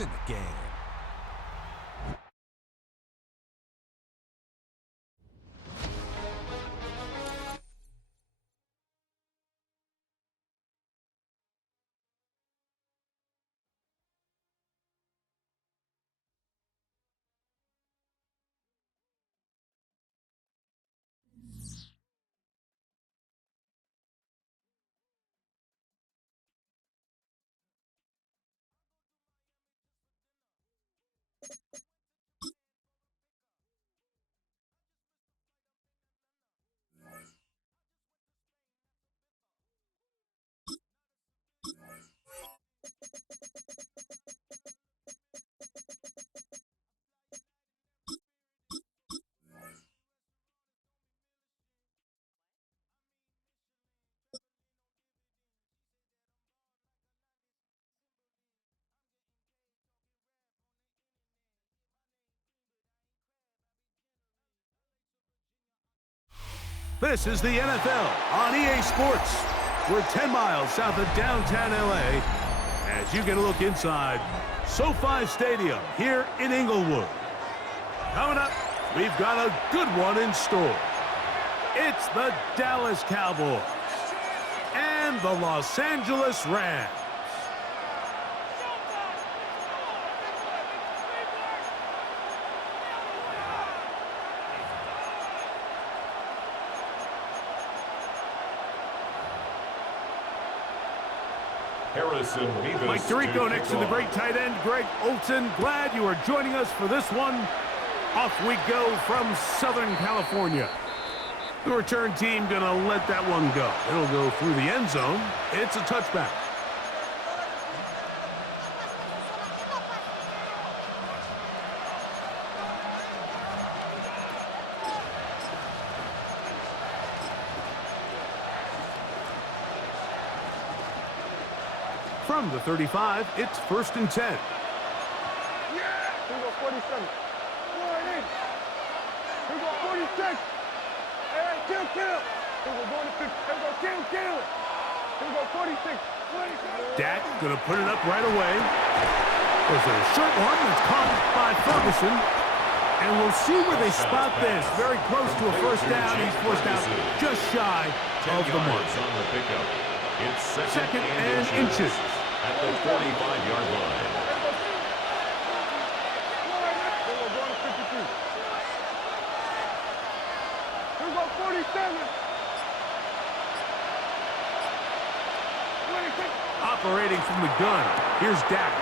in the game. This is the NFL on EA Sports. We're 10 miles south of downtown LA as you get a look inside SoFi Stadium here in Inglewood. Coming up, we've got a good one in store. It's the Dallas Cowboys and the Los Angeles Rams. Mike Tirico next to the great tight end, Greg Olsen. Glad you are joining us for this one. Off we go from Southern California. The return team going to let that one go. It'll go through the end zone. It's a touchback. From the 35, it's 1st and 10. Yeah! Here we go, 47. Go ahead. Here we go, 46. Hey, kill. Here we go, going to 50. Here we go, kill. Here we go, 46. 47. Dak going to put it up right away. There's a short one that's caught by Ferguson. And we'll see where they spot this. Very close to a first down. He's forced out just shy of the mark. On the pickup. It's second and inches. At the 45-yard line. Here we go, 47. 26. Operating from the gun. Here's Dak.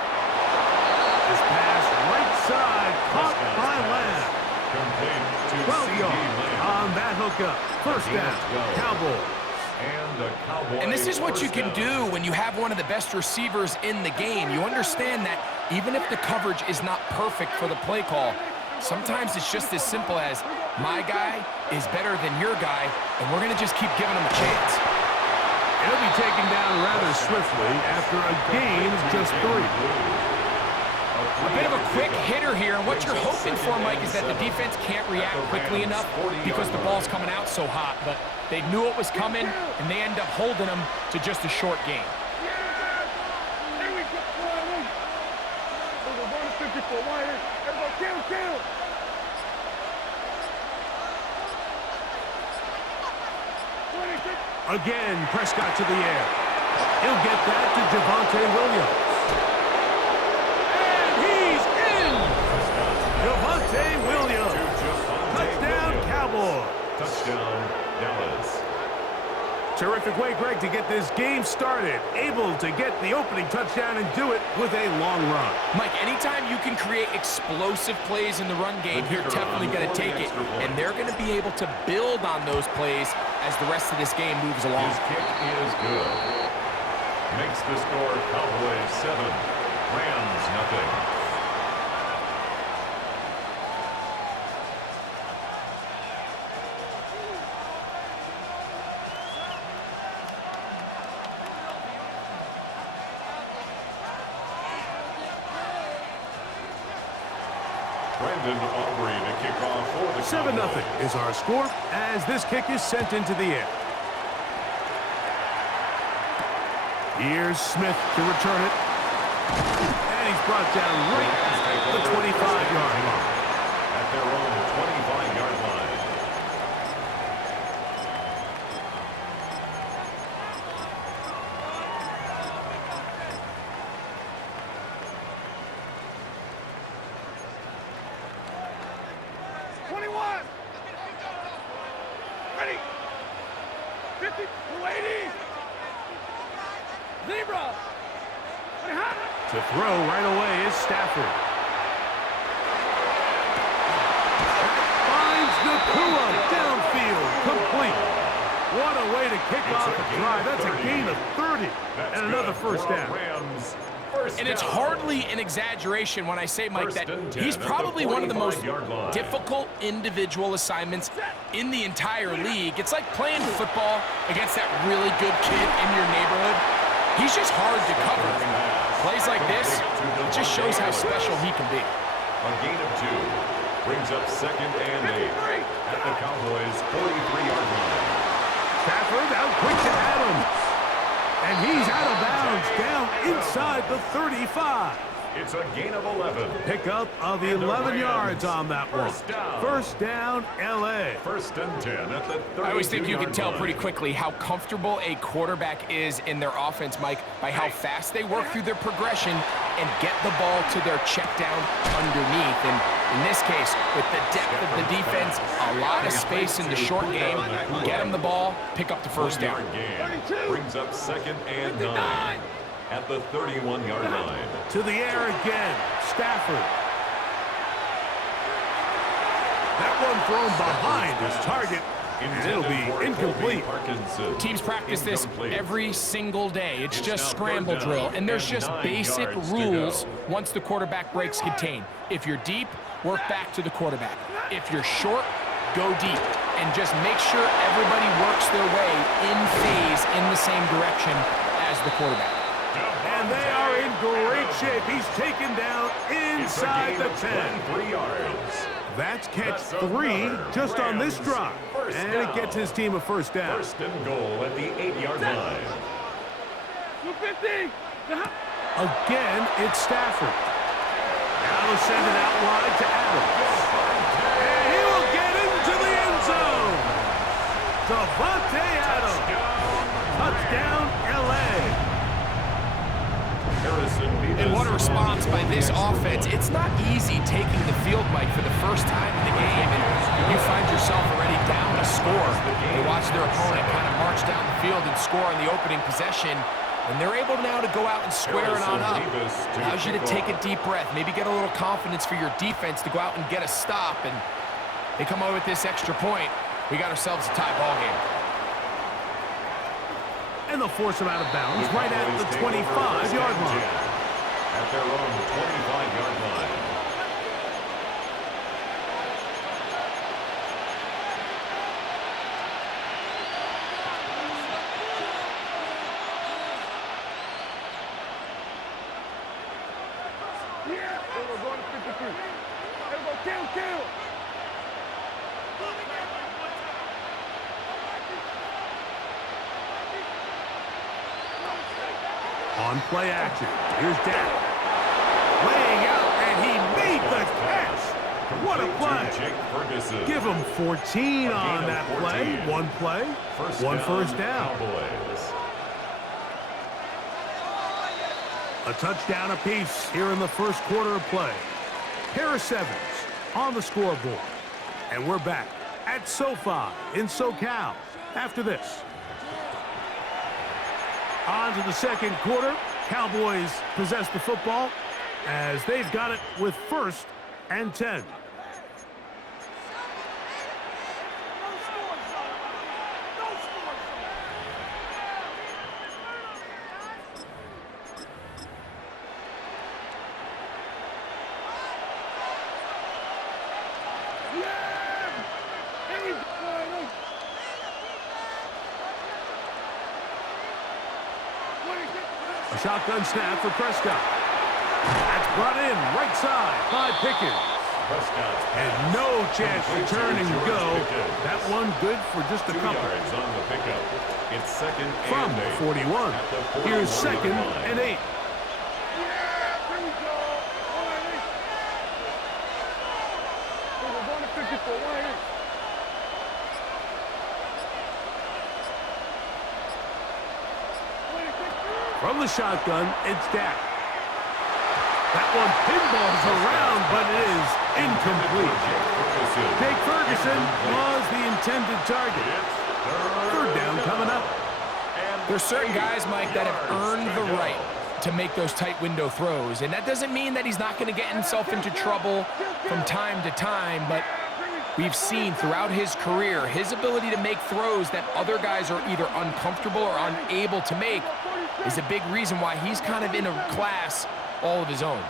His pass right side, caught by Lamb. Complete to 12 yards Lamb. on that hookup. First down, Cowboys. And this is what you can do when you have one of the best receivers in the game. You understand that even if the coverage is not perfect for the play call, sometimes it's just as simple as my guy is better than your guy, and we're going to just keep giving him a chance. He'll be taken down rather swiftly after a gain of just 3. A bit of a quick hitter here, and what you're hoping for, Mike, is that the defense can't react quickly enough because the ball's coming out so hot, but they knew it was coming, and they end up holding them to just a short gain. Here we go, 54. Here we go, kill. Again, Prescott to the air. He'll get that to Javonte Williams. And he's in! Javonte Williams. Touchdown, Cowboys. Touchdown, Dallas. Terrific way, Greg, to get this game started. Able to get the opening touchdown and do it with a long run. Mike, anytime you can create explosive plays in the run game, you're definitely going to take it. And they're going to be able to build on those plays as the rest of this game moves along. His kick is good. Makes the score Cowboys 7, Rams nothing. Aubrey to kick off for the 7-0 is our score as this kick is sent into the air. Here's Smith to return it. And he's brought down right at the 25-yard line. At their own 25-yard line. Ready? 50, 280. Zebra. To throw right away is Stafford. Finds Nakua downfield, complete. What a way to kick off the drive. That's a gain of 30 and another first down. And it's hardly an exaggeration when I say, Mike, that he's probably one of the most difficult individual assignments in the entire league. It's like playing football against that really good kid in your neighborhood. He's just hard to cover. Plays like this, it just shows how special he can be. A gain of 2 brings up 2nd and 8 at the Cowboys' 43-yard line. Stafford out quick to Adams. And he's out of bounds, down inside the 35. It's a gain of 11. Pickup of 11 yards on that one. First down, L.A. 1st and 10 at the 32-yard line. I always think you can tell pretty quickly how comfortable a quarterback is in their offense, Mike, by how fast they work through their progression and get the ball to their check down underneath. And in this case, with the depth of the defense, a lot of space in the short game, get them the ball, pick up the first down. Brings up 2nd and 9 at the 31-yard line. To the air again, Stafford. That one thrown behind his target, and it'll be incomplete. Teams practice this every single day. It's just scramble drill, and there's just basic rules once the quarterback breaks contain. If you're deep, work back to the quarterback. If you're short, go deep, and just make sure everybody works their way in phase in the same direction as the quarterback. And they are in great shape. He's taken down inside the 10. 3 yards. That's catch 3 just on this drive. And it gets his team a first down. 1st and goal at the 8-yard line. 250. Again, it's Stafford. Now they'll send it out wide to Adams. And he will get into the end zone. Davante Adams. Touchdown, L.A. And what a response by this offense. It's not easy taking the field, Mike, for the first time in the game, and you find yourself already down a score. They watch their opponent kind of march down the field and score on the opening possession, and they're able now to go out and square it on up. Allows you to take a deep breath, maybe get a little confidence for your defense to go out and get a stop, and they come away with this extra point. We got ourselves a tie ball game. And they'll force him out of bounds right at the 25-yard line. At their own 25-yard line. Yeah. We're going to 53. Everybody kill. On play action, here's Dak. Laying out, and he made the catch. What a play. Give him 14 on that play. One play, one first down. A touchdown apiece here in the first quarter of play. Pair of 7s on the scoreboard. And we're back at SoFi in SoCal after this. On to the second quarter. Cowboys possess the football as they've got it with 1st and 10. A shotgun snap for Prescott. That's brought in right side by Pickens. And no chance to turn and go. That one good for just a couple. On the pickup. It's 2nd From and 8. 41. Here's 2nd and 8. From the shotgun, it's Dak. That one pinballs around, but it is incomplete. Jake Ferguson was the intended target. Third down coming up. There's certain guys, Mike, that have earned the right to make those tight window throws. And that doesn't mean that he's not going to get himself into trouble from time to time, but we've seen throughout his career his ability to make throws that other guys are either uncomfortable or unable to make is a big reason why he's kind of in a class all of his own.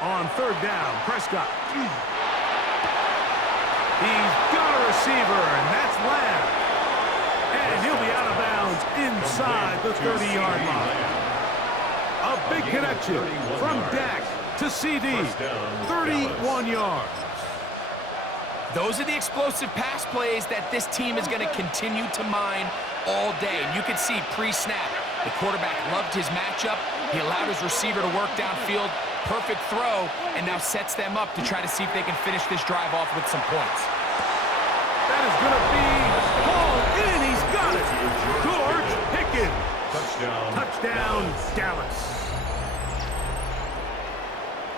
On third down, Prescott. He's got a receiver, and that's Lamb. And he'll be out of bounds inside the 30-yard line. A big connection from Dak to CD. 31 yards. Those are the explosive pass plays that this team is going to continue to mine all day. And you can see pre-snap, the quarterback loved his matchup. He allowed his receiver to work downfield. Perfect throw, and now sets them up to try to see if they can finish this drive off with some points. That is going to be hauled in. He's got it. George Pickens. Touchdown, Dallas.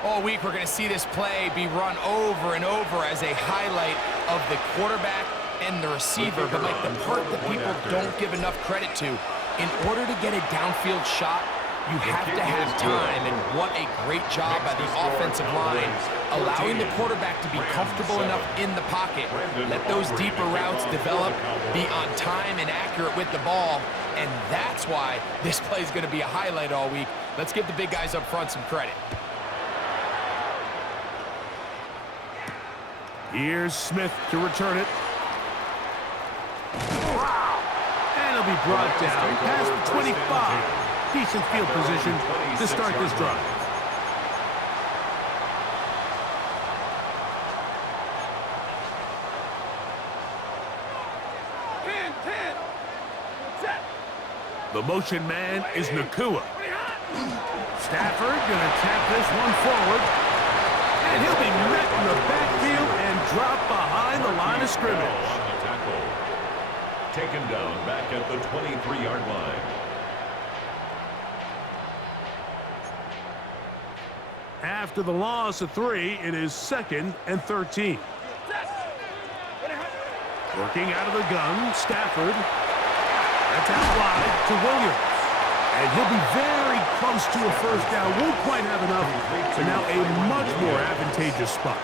All week, we're going to see this play be run over and over as a highlight of the quarterback and the receiver. But like the part that people don't give enough credit to, in order to get a downfield shot, you have to have time, and what a great job by the offensive line, allowing the quarterback to be comfortable enough in the pocket, let those deeper routes develop, be on time and accurate with the ball, and that's why this play is going to be a highlight all week. Let's give the big guys up front some credit. Here's Smith to return it. And he'll be brought down past the 25. Decent field position to start this drive. The motion man is Nakua. Stafford going to tap this one forward. And he'll be met in the backfield and dropped behind the line of scrimmage. Taken down back at the 23-yard line. After the loss of 3, it is 2nd and 13. Working out of the gun, Stafford. That's out wide to Williams. And he'll be very close to a first down. Won't quite have enough. So now a much more advantageous spot.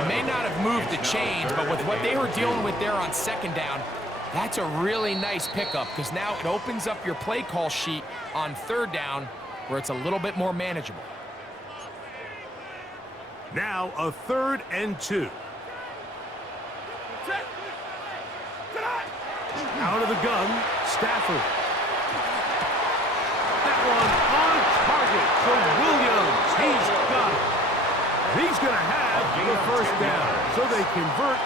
It may not have moved the chains, but with what they were dealing with there on 2nd down, that's a really nice pickup because now it opens up your play call sheet on 3rd down where it's a little bit more manageable. Now a 3rd and 2. Out of the gun, Stafford. That one on target for Williams. He's got it. He's going to have the first down. So they convert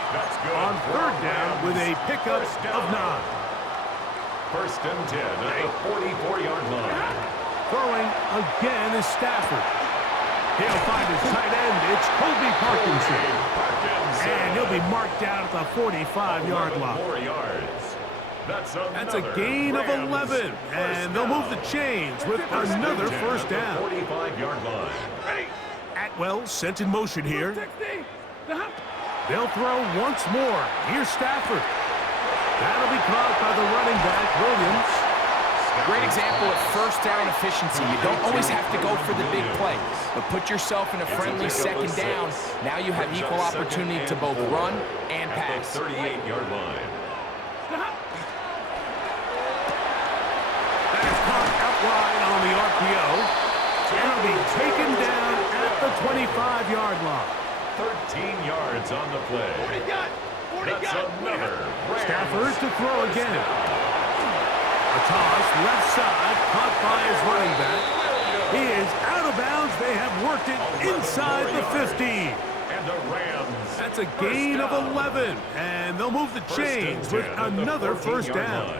on 3rd down with a pickup of 9. 1st and 10 at the 44-yard line. Throwing again is Stafford. He'll find his tight end. It's Colby Parkinson. And he'll be marked down at the 45-yard line. That's a gain of 11. And they'll move the chains with another first down. 45-yard line. Atwell sent in motion here. They'll throw once more. Here's Stafford. That'll be caught by the running back, Williams. Great example of first down efficiency. You don't always have to go for the big play, but put yourself in a friendly 2nd down. Now you have equal opportunity to both run and pass. 38-yard line. That is caught out wide on the RPO. And it'll be taken down at the 25-yard line. 13 yards on the play. That's another. Stafford to throw again. A toss left side, caught by his running back. He is out of bounds. They have worked it inside the 15. And the Rams. That's a gain of 11. And they'll move the chains with another first down.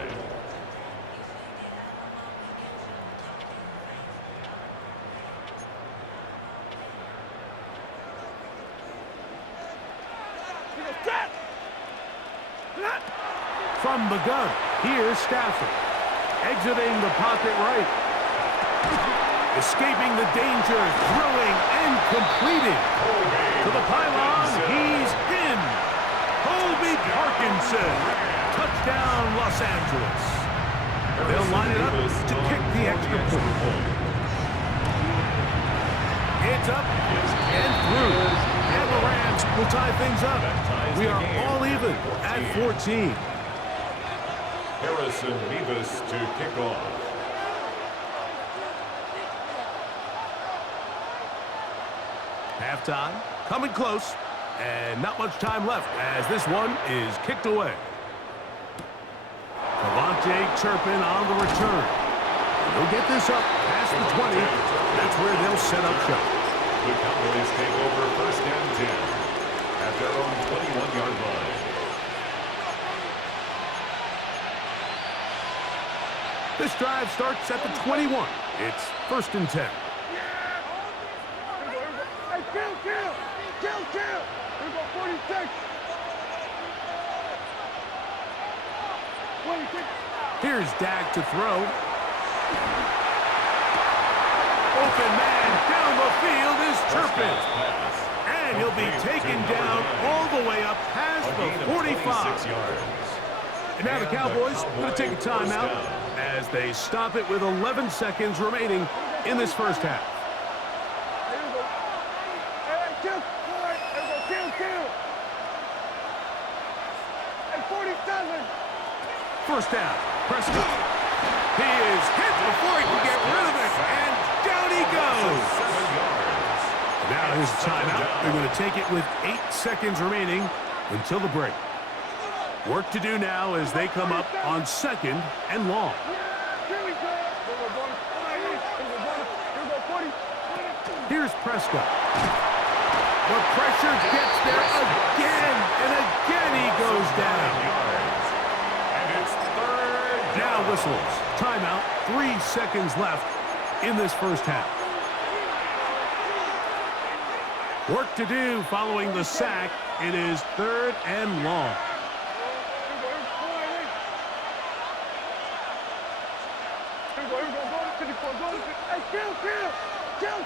From the gun, here's Stafford. Exiting the pocket right. Escaping the danger, throwing and completing. To the pylon, he's in. Colby Parkinson. Touchdown, Los Angeles. They'll line it up to kick the extra point. It's up and through. And the Rams will tie things up. We are all even at 14. Harrison Beavis to kick off. Halftime, coming close, and not much time left as this one is kicked away. Devontae Turpin on the return. They'll get this up past the 20. That's where they'll set up shop. The Cowboys take over first and 10 at their own 21-yard line. This drive starts at the 21. It's first and 10. Hey, kill! Here we go, 46. 26. Here's Dak to throw. Open man down the field is Turpin. And he'll be taken down all the way up past the 45. And now the Cowboys going to take a timeout as they stop it with 11 seconds remaining in this first half. Here we go. Hey, kill. Here we go, kill. Hey, 47. First down, Prescott. He is hit before he can get rid of it, and down he goes. 7 yards. Now here's a timeout. They're going to take it with 8 seconds remaining until the break. Work to do now as they come up on second and long. Here we go. Here's Prescott. The pressure gets there again, and again he goes down. And it's third down. Now whistles. Timeout. 3 seconds left in this first half. Work to do following the sack. It is third and long.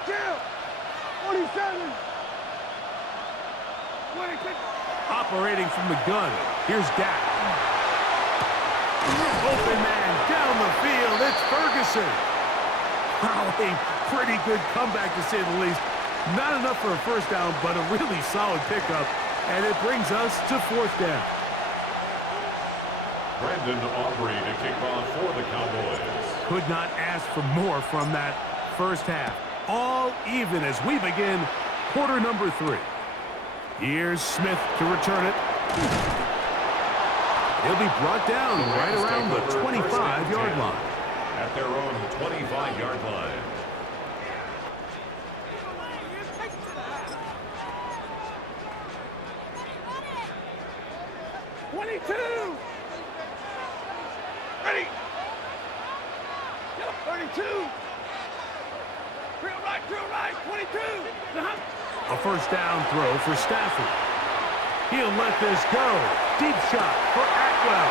Kill. 47. 26. Operating from the gun. Here's Dak. Open man down the field. It's Ferguson. Wow, a pretty good comeback to say the least. Not enough for a first down, but a really solid pickup. And it brings us to fourth down. Brandon Aubrey to kick off for the Cowboys. Could not ask for more from that first half. All even as we begin quarter number 3. Here's Smith to return it. He'll be brought down right around the 25-yard line. At their own 25-yard line. Ready? Yep, 32. Drill right, 22. A first down throw for Stafford. He'll let this go. Deep shot for Atwell.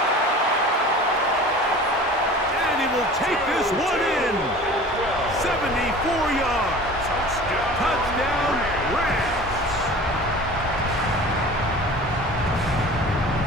And he will take this one in. 74 yards. Touchdown, Rams.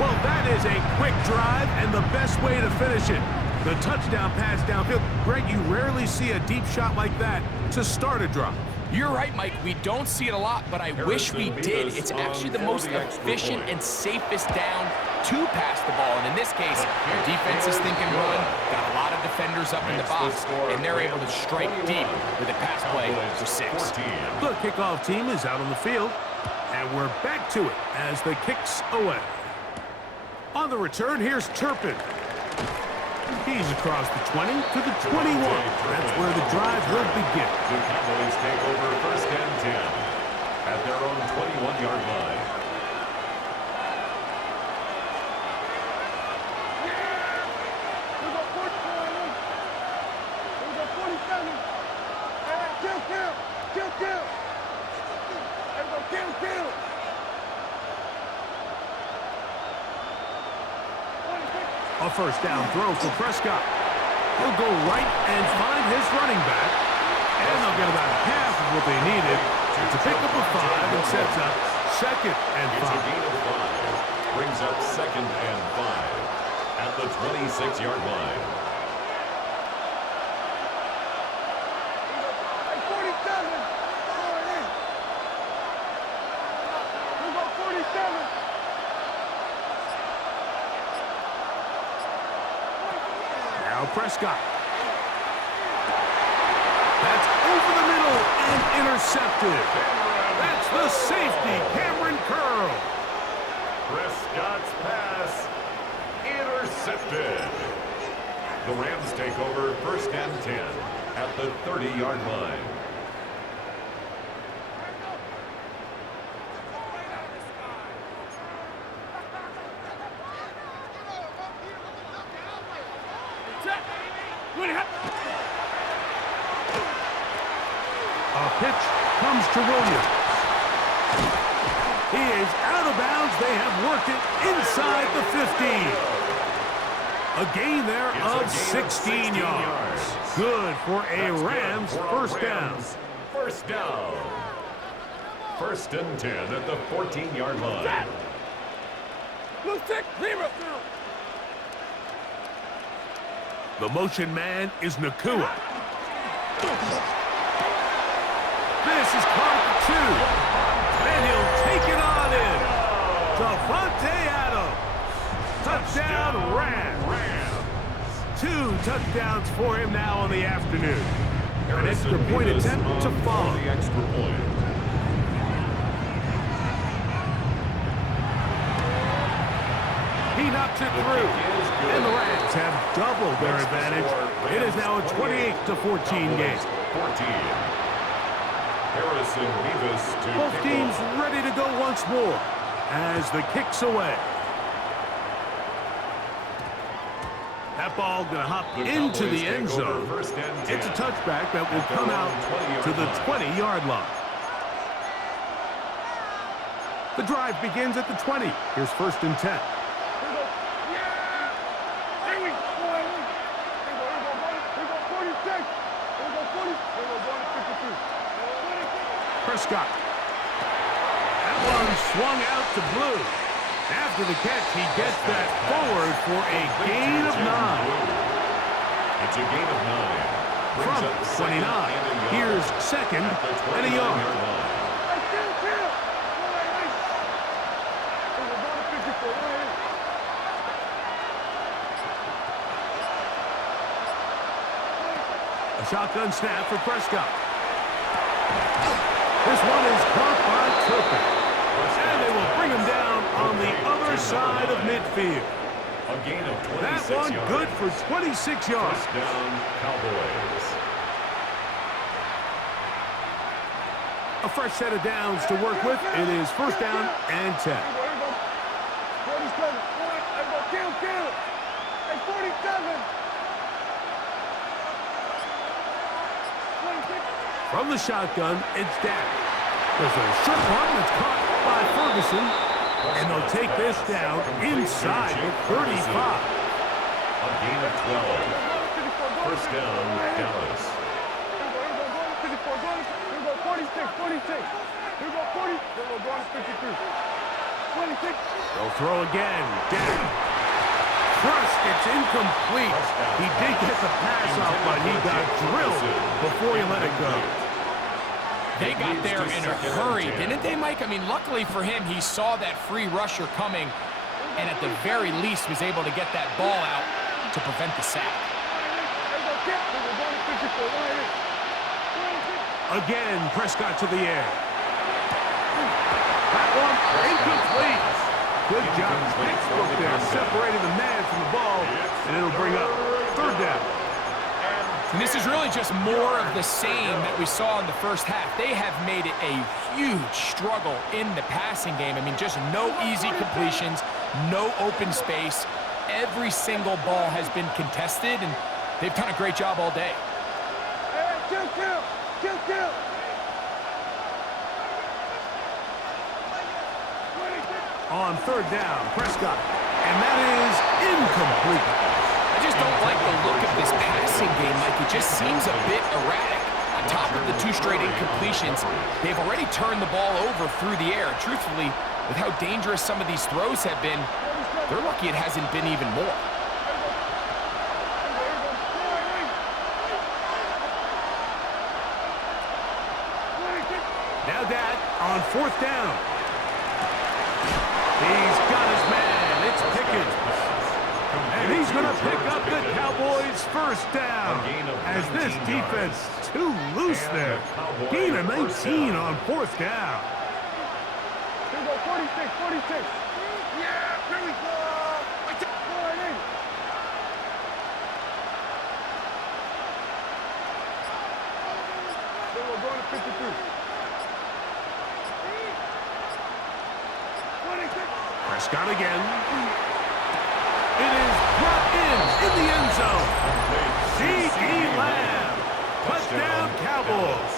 Well, that is a quick drive and the best way to finish it. The touchdown pass downfield. Greg, you rarely see a deep shot like that to start a drive. You're right, Mike. We don't see it a lot, but I wish we did. It's actually the most efficient and safest down to pass the ball. And in this case, the defense is thinking run, got a lot of defenders up in the box, and they're able to strike deep with a pass play for 6. The kickoff team is out on the field, and we're back to it as the kicks away. On the return, here's Turpin. He's across the 20 to the 21. That's where the drive will begin. The Cowboys take over first and 10 at their own 21-yard line. We got 47. We got 47. Hey, kill. Everybody kill. 26. A first down throw for Prescott. He'll go right and find his running back. And they'll get about half of what they needed to pick up a 5 and sets up 2nd and 5. It's a gain of 5. Brings up 2nd and 5 at the 26-yard line. Now Prescott. That's over the middle and intercepted. That's the safety, Cameron Curl. Prescott's pass intercepted. The Rams take over 1st and 10 at the 30-yard line. A pitch comes to Williams. He is out of bounds. They have worked it inside the 15. A gain there of 16 yards. Good for a Rams first down. First down. 1st and 10 at the 14-yard line. The motion man is Nakua. This is caught at 2. And he'll take it on in. Devontae Adams. Touchdown, Rams. 2 touchdowns for him now on the afternoon. An extra point attempt to follow. The extra point. He knocks it through. And the Rams have doubled their advantage. It is now a 28-14 game. 14. Harrison Beavis to Both kick teams off. ready to go once more as the kick's away. That ball going to hop into the end zone. It's a touchback that will come out to the 20-yard line. The drive begins at the 20. Here's 1st and 10. Prescott. That one swung out to Blue. After the catch, he gets that forward for a gain of 9. It's a gain of 9. From 29. Here's 2nd and a yard. A shotgun snap for Prescott. This one is caught by Turpin. And they will bring him down on the other side of midfield. A gain of 26 That one yards. good for 26 yards. First down, Cowboys. A fresh set of downs to work with. It is 1st down and 10. From the shotgun, it's down. There's a short one that's caught by Ferguson. And they'll take this down inside the 35. A gain of 12. First down, Dallas. They'll throw again. Down. Trust, it's incomplete. He did get the pass off, but he got drilled before he let it go. They got there in a hurry, didn't they, Mike? I mean, luckily for him, he saw that free rusher coming and at the very least was able to get that ball out to prevent the sack. Again, Prescott to the air. That one incomplete. Good job. Textbook there, separating the man from the ball, and it'll bring up 3rd down. And this is really just more of the same that we saw in the first half. They have made it a huge struggle in the passing game. I mean, just no easy completions, no open space. Every single ball has been contested, and they've done a great job all day. On 3rd down, Prescott. And that is incomplete. I just don't like the look of this passing game. Like, it just seems a bit erratic. On top of the 2 straight incompletions, they've already turned the ball over through the air. Truthfully, with how dangerous some of these throws have been, they're lucky it hasn't been even more. Now that on 4th down. He's got his man. It's Pickens. And he's going to pick up the Cowboys' 1st down. As this defense too loose there. Gain of 19 on 4th down. Here we go, 46, 46. Yeah, here we go. Then we're going to 53. Prescott again. It is brought in the end zone. C.D. Lamb. Touchdown, Cowboys.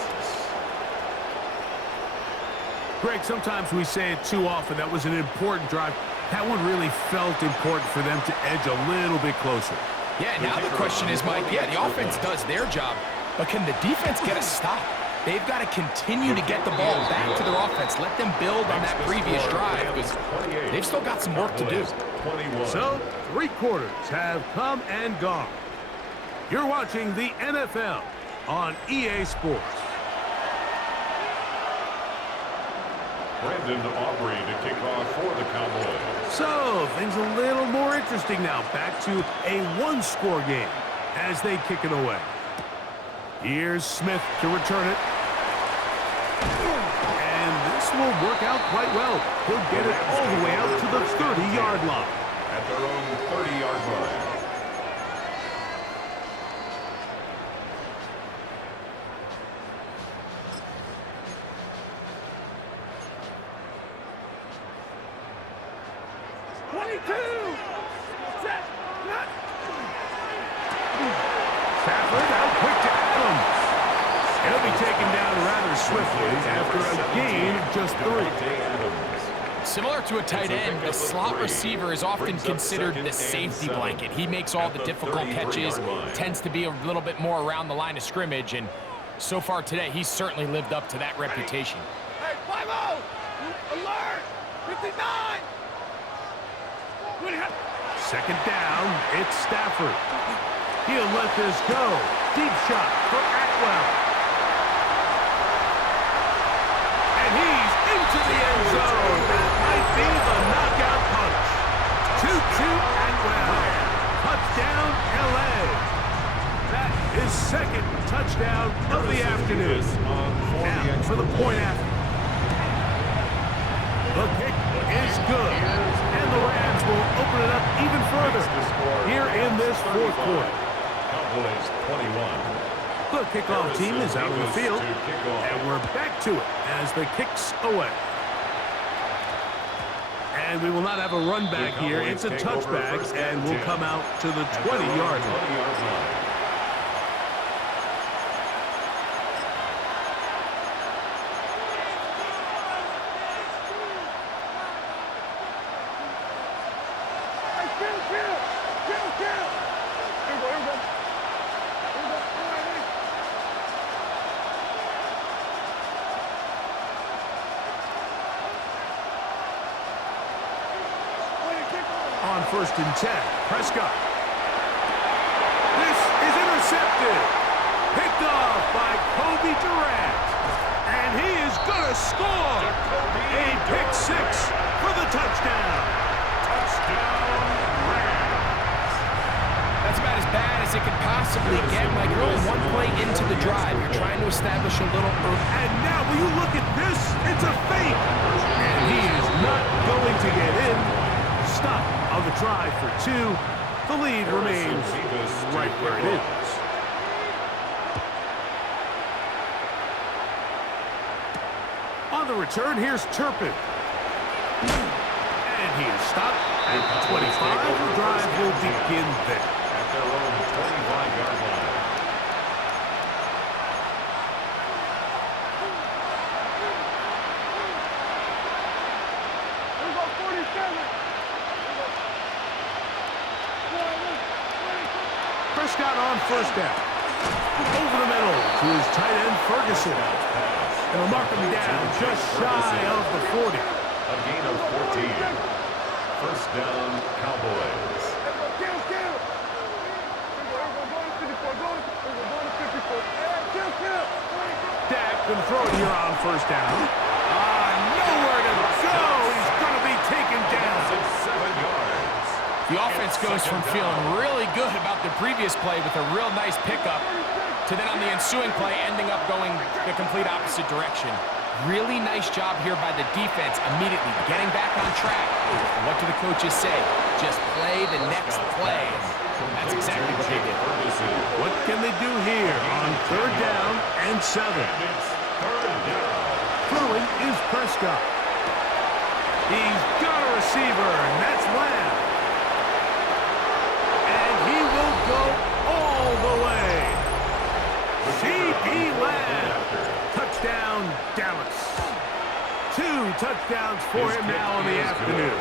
Greg, sometimes we say it too often. That was an important drive. That one really felt important for them to edge a little bit closer. Yeah, now the question is, Mike, yeah, the offense does their job, but can the defense get a stop? They've got to continue to get the ball back to their offense. Let them build on that previous drive, because they've still got some work to do. So, 3 quarters have come and gone. You're watching the NFL on EA Sports. Brandon Aubrey to kick off for the Cowboys. So, things a little more interesting now. Back to a 1-score game as they kick it away. Here's Smith to return it. And this will work out quite well. He'll get it all the way out to the 30-yard line. At their own 30-yard line. Stafford out quick to Adams. He'll be taken down rather swiftly after a gain of just 3. Similar to a tight end, the slot receiver is often considered the safety blanket. He makes all the difficult catches, tends to be a little bit more around the line of scrimmage, and so far today, he's certainly lived up to that reputation. Hey, 5-0! Alert! 59! 2nd down, it's Stafford. He'll let this go. Deep shot for Atwell. And he's into the end zone. That might be the knockout punch. 2-2 Atwell. Touchdown, L.A. That is 2nd touchdown of the afternoon. Now for the point after. The kick is good. And the Rams will open it up even further here in this 4th quarter. Cowboys 21. The kickoff team is out on the field, and we're back to it as the kick's away. And we will not have a run back here. It's a touchback, and we'll come out to the 20-yard line. On 1st and 10, Prescott. This is intercepted. Picked off by Kobe Durant. And he is going to score. A pick 6 for the touchdown. Touchdown, Rams. That's about as bad as it could possibly get. Like, you're only 1 play into the drive. You're trying to establish a little... And now, will you look at this? It's a fake. And he is not going to get in. Stop on the drive for 2. The lead remains right where it is. On the return, here's Turpin. And he is stopped at 25. The drive will begin there. At their own 25-yard line. Here we go, 47! Prescott on first down. Over the middle to his tight end, Ferguson. And will mark him down just shy of the 40. A gain of 14. First down, Cowboys. Dak going to throw it here on first down. Nowhere to go. He's going to be taken down. 7 yards. The offense goes from feeling really good about the previous play with a real nice pickup to then on the ensuing play ending up going the complete opposite direction. Really nice job here by the defense immediately getting back on track. And what do the coaches say? Just play the next play. That's exactly what they did. What can they do here on third down and 7? Throwing is Prescott. He's got a receiver, and that's Lamb. And he will go all the way. C.D. Lamb. Touchdown, Dallas. 2 touchdowns for him now in the afternoon.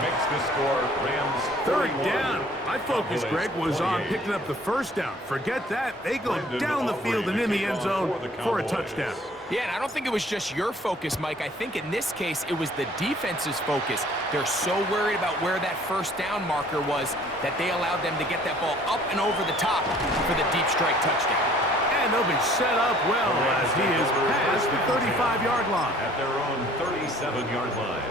Makes the score Rams 3rd 31. down. My focus, Greg, was on picking up the first down. Forget that. They go down the field and in the end zone for a touchdown. Yeah, and I don't think it was just your focus, Mike. I think in this case, it was the defense's focus. They're so worried about where that first down marker was that they allowed them to get that ball up and over the top for the deep strike touchdown. And they'll be set up well as he is past the 35-yard line. At their own 37-yard line.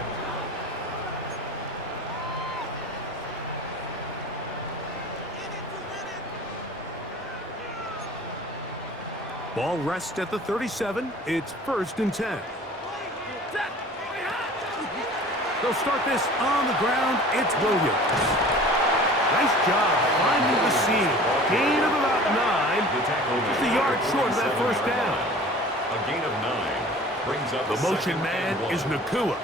Ball rests at the 37. It's 1st and 10. They'll start this on the ground. It's Williams. Nice job finding the seam. Gain of about 9. Just a yard short of that first down. A gain of 9 brings up the motion man is Nakua.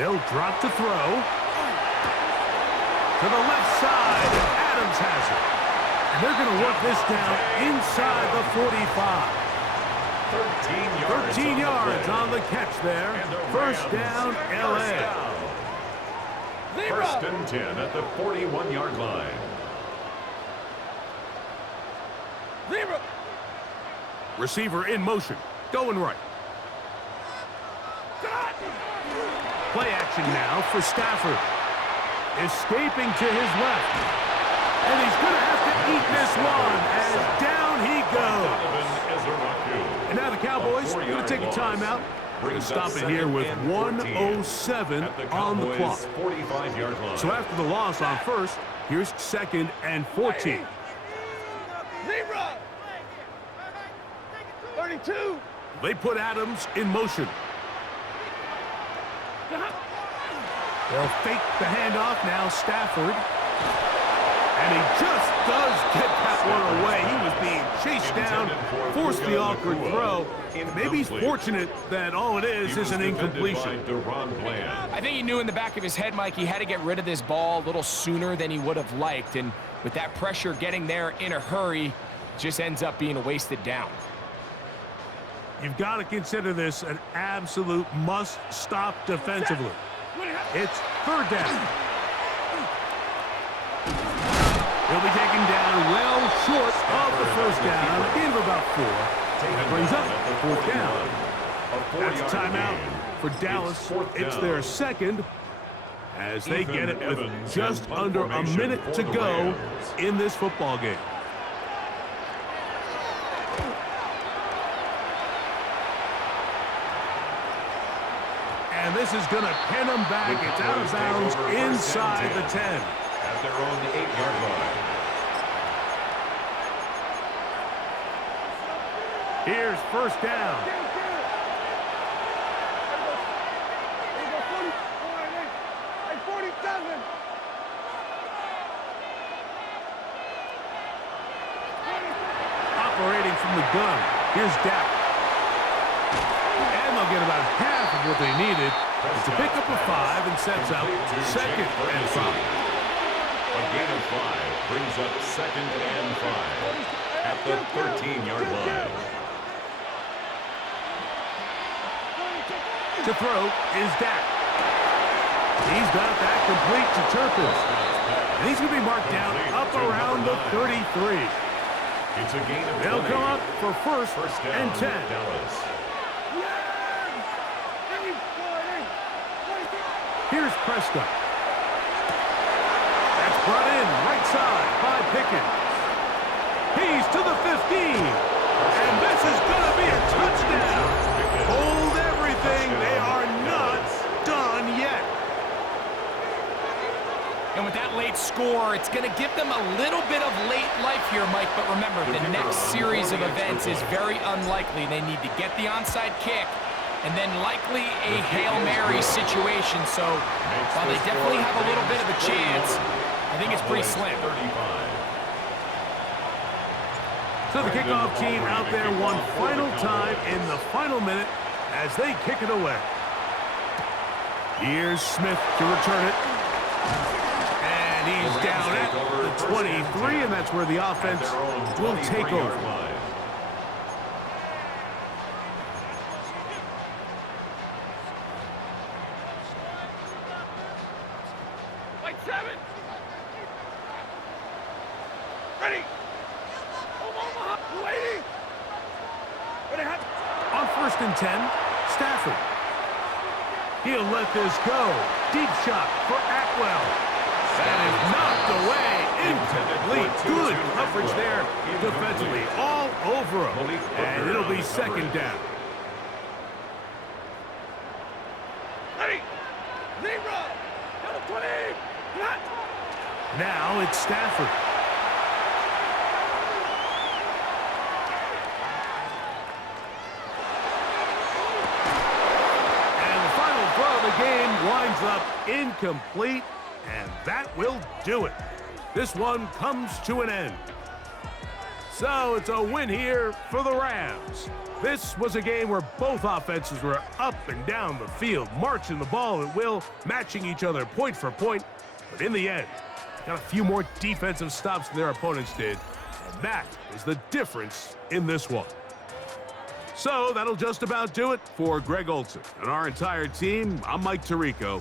They'll drop to throw. To the left side. Adams has it. And they're going to work this down inside the 45. 13 yards on the catch there. First down, L.A. First and 10 at the 41-yard line. Receiver in motion. Going right. Play action now for Stafford. Escaping to his left. And he's going to have to eat this one as down he goes. And now the Cowboys are going to take a timeout. We're going to stop it here with 1:07 on the clock. So after the loss on first, here's 2nd and 14. 32. They put Adams in motion. They'll fake the handoff now, Stafford. And he just does get that one away. He was being chased down, forced the awkward throw. Maybe he's fortunate that all it is an incompletion. I think he knew in the back of his head, Mike, he had to get rid of this ball a little sooner than he would have liked. And with that pressure getting there in a hurry, it just ends up being a wasted down. You've got to consider this an absolute must-stop defensively. It's 3rd down. He'll be taken down well short of the first down. Gain of about 4. That brings up 4th down. That's a timeout for Dallas. It's their 2nd as they get it with just under a minute to go in this football game. And this is going to pin them back. It's out of bounds inside the 10. At their own 8-yard line. Here's first down. Operating from the gun. Here's Dak. And they'll get about half of what they needed. It's a pickup of 5 and sets up 2nd and 5. A gain of 5 brings up 2nd and 5 at the 13-yard line. To throw is Dak. He's got that complete to Turpin. And he's going to be marked down up around the 33. It's a gain of 20. They'll come up for first and 10. Dallas. Here's Prescott. That's brought in right side by Pickens. He's to the 15. And this is going to be a touchdown. Hold everything. They are not done yet. And with that late score, it's going to give them a little bit of late life here, Mike. But remember, the next series of events is very unlikely. They need to get the onside kick and then likely a Hail Mary situation. So while they definitely have a little bit of a chance, I think it's pretty slim. So the kickoff team out there one final time in the final minute as they kick it away. Here's Smith to return it. And he's down at the 23, and that's where the offense will take over. White 7. Ready. Omaha, waiting. Ready, hot. On first and 10, Stafford. He'll let this go. Deep shot for Atwell. That is knocked away. Incomplete. Good coverage there defensively. All over him. And it'll be second down. Ready. Zebra. Number 20. Hot. Now it's Stafford. And the final throw of the game winds up incomplete. And that will do it. This one comes to an end. So it's a win here for the Rams. This was a game where both offenses were up and down the field, marching the ball at will, matching each other point for point. But in the end, got a few more defensive stops than their opponents did. And that is the difference in this one. So that'll just about do it for Greg Olson and our entire team. I'm Mike Tirico.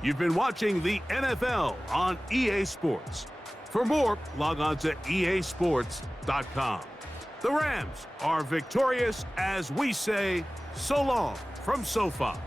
You've been watching the NFL on EA Sports. For more, log on to easports.com. The Rams are victorious as we say so long from SoFi.